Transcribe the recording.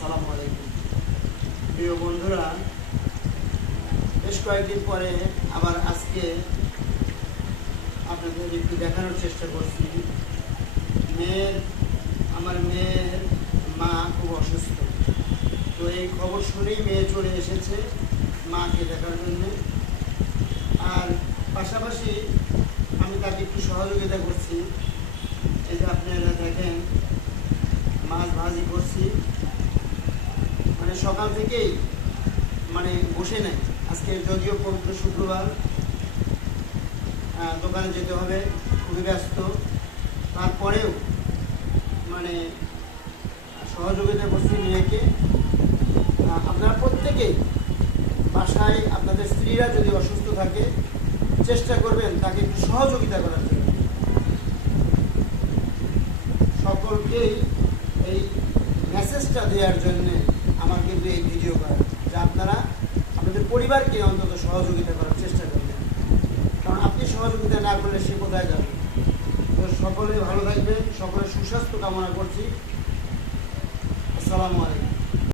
আসসালামু আলাইকুম প্রিয় বন্ধুরা, বেশ কয়েকদিন পরে আবার আজকে আপনাদের একটু দেখানোর চেষ্টা করছি। আমার মেয়ের মা খুব অসুস্থ, তো এই খবর শুনেই মেয়ে চলে এসেছে মাকে দেখার জন্য। আর পাশাপাশি আমি তাকে একটু সহযোগিতা করছি। এই যে আপনারা দেখেন, মাছ ভাজি করছি, মানে সকাল থেকেই বসে নেই। আজকে যদিও পবিত্র শুক্রবার, দোকানে যেতে হবে, খুবই ব্যস্ত, তারপরেও সহযোগিতা করছি মেয়েকে। আপনারা প্রত্যেকেই বাসায় আপনাদের স্ত্রীরা যদি অসুস্থ থাকে, চেষ্টা করবেন তাকে একটু সহযোগিতা করার জন্য। সকলকেই এই মেসেজটা দেওয়ার জন্যে আমার কিন্তু এই ভিডিও করা, যে আপনারা আপনাদের পরিবারকে অন্তত সহযোগিতা করার চেষ্টা করবেন, কারণ আপনি সহযোগিতা না করলে সে কোথায় যাবে। তো সকলে ভালো থাকবেন, সকলের সুস্বাস্থ্য কামনা করছি। আসসালামু আলাইকুম।